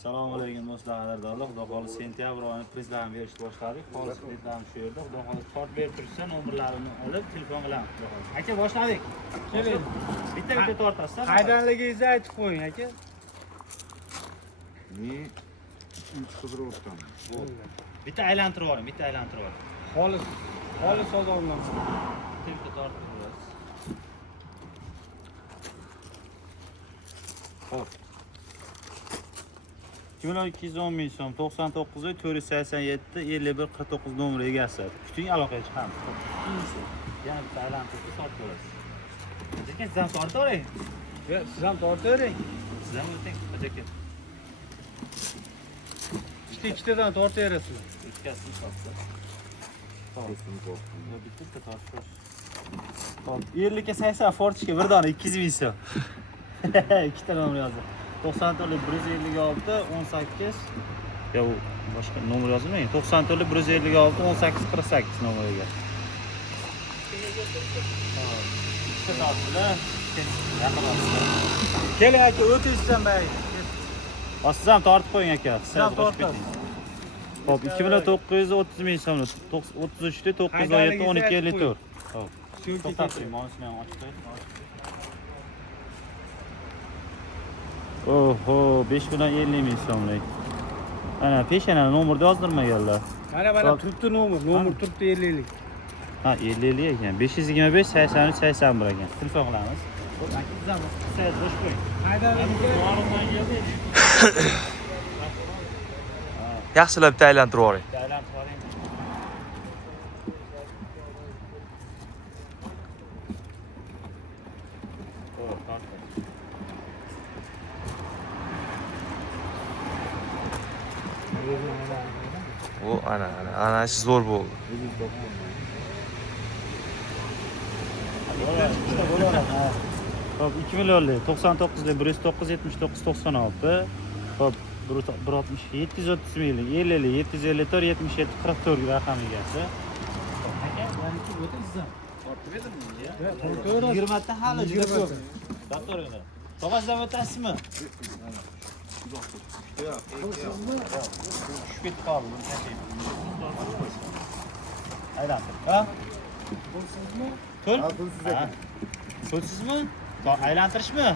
Assalomu alaykum do'stlar, qadrdonlar. Xudo xolis sentyabr oyini prizlarni berishni boshladik. Xolis prizlarni shu yerda. Xudo xolis kort berib tursa, nomerlarini olib telefon qilamiz. Xudo xolis. Aka boshladik. Keling. Bitta tortasiz. Qaydanligingizni aytib qo'ying, aka. Men qidirayapman. Bitta aylantirib oling, bitta aylantirib oling. Xolis odamlar. Bitta tortib qo'yasiz. Xo'p. 210 ming so'm, 99 487 51 49 nomer egasi. Kuting aloqaga chiqamiz. Ikkinchisi, yana bitta aylantirib tortib ko'rasiz. Lekin siz ham tortavering. Siz ham tortavering. Siz ham o'ting, aka. Ikkitadan tortaverasiz. Ikkasini tortdi. Bitta tortdi. Hop, 50 ga 80 Fortchga bir dona 200 ming so'm. Ikkita nomer yozdi. 94 156 18 ya u boshqa nomer yozilmagan. 94 156 18 48 nomeriga. Keling aka, o'taysiz bay. Siz ham tortib qo'ying aka. Siz ham tortasiz. Hop, 2.930 ming so'm. 33 917 12 54. Hop. To'xtating, monisini ham ochib qo'ying. Oho, 5.50 ming so'mlik. Ana peshana nomerni yozdirmaganlar. Mana turibdi nomer turibdi 50lik. Ha, 50 ekan. 525 83 81 ekan. Telefon qilamiz. Xo'p, aka siz ham sayt bosh qo'ying. Yaxshilab bitta aylantirib yuboring. Aylantirib oling. Xo'p, tortdi. O ana ish zo'r bo'ldi. Hop, 2 millionlik 99lik 109 79 96. Hop, 160 730 minglik 50lik 754 77 44 raqam egasi. Aka, yana kim o'tasiz ham? Tortib edimmi? 20 ta hali juda ko'p. Dastoringlar. Tog'azdan o'tasizmi? Tushib ketib qoldi, buni tashlayman. Aylantir. Ha? Pulsizmi? Pul? Pulsiz ekan. Pulsizmi? Aylantirishmi?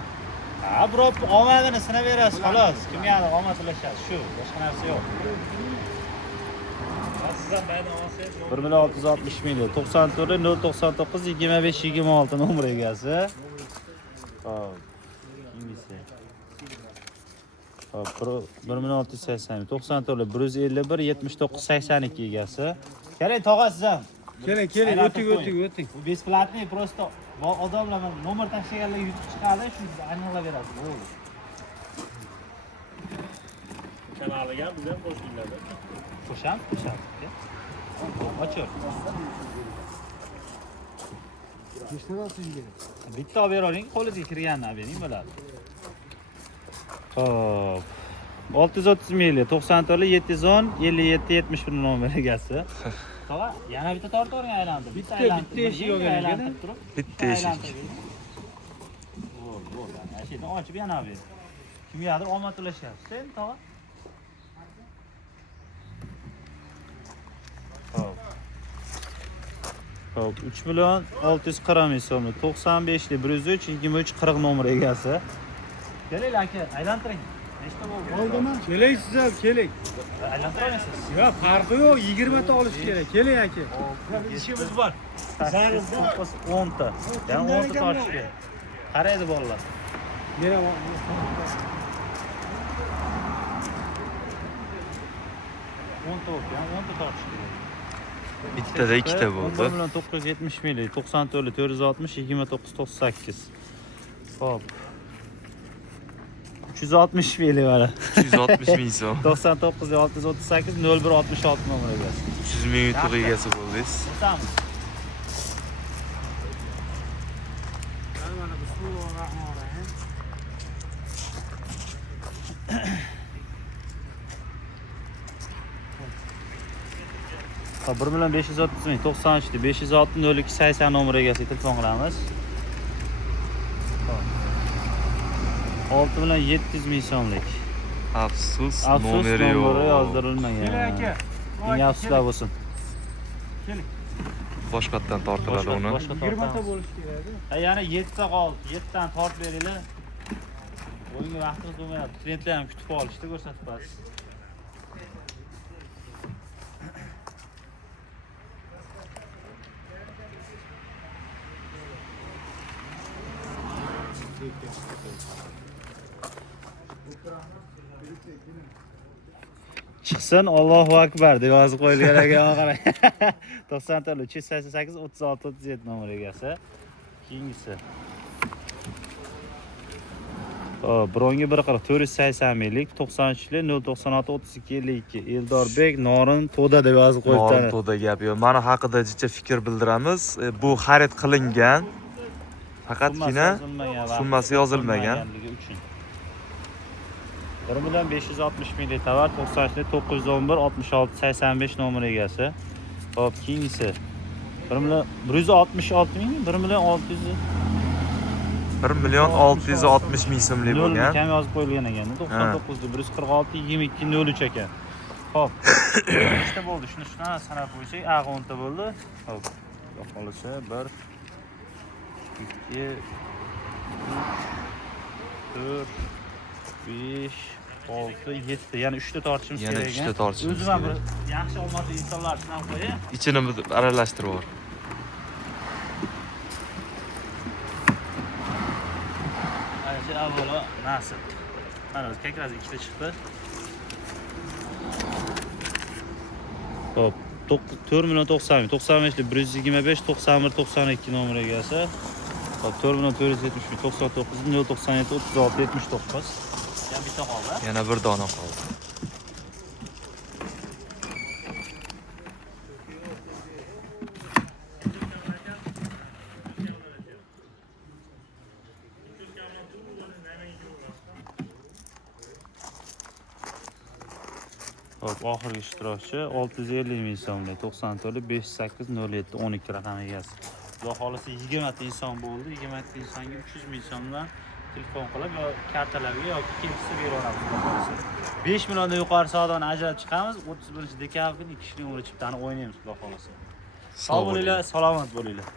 Ha, birov omadini sinaverasiz, xolos. Kimgadir omad tilashasiz, shu, boshqa narsa yo'q. Sizdan baydan olsangiz 1.660 ming 94 099 25 26 nomer egasi. Hop. Kimisi? Hop, 1.680 94 151 79 82 egasi. Keling, tog'a siz ham. Keling, o'ting. Bu besplatniy, просто odamlar nomer tashlaganlar yutib chiqadi, shu aniqlab beradi. Bo'ldi. Kanaliga biz ham qo'shinglar. Qo'shamiz. Ochur. Bitta olib bering, qo'lingizga kirganini olib bering bo'ladi. Hop. 630 ming 94 710 57 71 nomer egasi. Tog'a, yana bitta tortib o'ring aylantirib. Bitta eshik aylantirib turib. Bitta eshik. Bo'ldi. Eshikni ochib yana olib. Kimgadir omad tilashyapsiz, sen tog'a. Hop, 3 million 640 ming so'm. 95 lik 103 23 40 nomer egasi. Keling aka, aylantiring. Nechta bo'ldi? Oldimi? Keling siz ham, keling. Aylantirasiz. Yo'q, farqi yo'q, 20 ta olish kerak. Keling aka. Ishimiz bor. Zaringizda 10 ta. Yana 10 ta tortish kerak. Qaraydi bolalar. Yana 10 ta bo'ldi, yana 10 ta tortish kerak. Bittada ikkita bo'ldi. 970 ming 94 460 29 98. Hop. 360 ming mana. 360 ming so'm. 99 638 01 66 nomer egasi. 300 ming yutuq egasi bo'ldingiz. O'tamiz. mana bismillahirrohmanirrohim. 1 million 530 ming 93 506 02 80 nomer egasiga telefon qilamiz. 6 million 700 ming so'mlik. Afsus, Afsus nomeri nomeri yo'q. yozdirilmagan. Keling aka. Eng afsuslar bo'lsin. Keling. Boshqatdan tortiladi uni. Boshqa 20 ta tortamiz. bo'lishi kerak. Ha, yana 7 ta qoldi. 7 tani tortib beringlar. O'yinga vaqtimiz bo'lmayapti. Klientlar ham kutib olishdi, ko'rsatib berasiz. Chiqsin Allohu akbar deb yozib qo'yilgan ekan, qarang. 90 ta 388 36 37 nomer egasi. Keyingisi. Hop, bronga 140 minglik 93lik 096 32 52 Eldorbek Norin To'da deb yozib qo'yibdi. Norin To'da gap yo'q. Mana haqida jicha fikr bildiramiz. Bu xarid qilingan. Faqatgina summasi yozilmagan. 1.560 minglik tovar 93lik 911 66 85 nomer egasi. Hop, keyingisi 1.166 ming, 1.600 1.660 ming so'mlik bo'lgan. Kam yozib qo'yilgan ekan. 99 146 22 03 ekan. Hop. Nechta bo'ldi? Shuni sanab qo'ysak, A10 bo'ldi. Hop. Qolsa 1 2 4 5 6 7 yana 3 ta tortishimiz kerak ekan. Yana 3 ta tortishimiz O'zim ham bir yaxshi omadli insonlar sinab qo'yay. Ichini aralashtirib yubor. Ana avvalo nasib. Mana o'zi как раз ikkita chiqdi. Hop, 4.90 95 125 91 92 nomer egasi. Hop, 4.470 99 097 36 79. Yana bitta qoldi. Yana bir dona qoldi. Hop, oxirgi ishtirokchi 650 ming so'mlik 94 58 07 12 raqam egasi. Xudo xolisa 20 ta inson bo'ldi. 20 ta insonga 300 ming so'mdan telefon qilib yo kartalarga yoki kelishsa beraveramiz. 5 milliondan yuqori savdoni ajratib chiqamiz. 31 dekabr kuni 2 kishining umri chiptani o'ynaymiz, xudo xolisa. Sog' bo'linglar, salomat bo'linglar.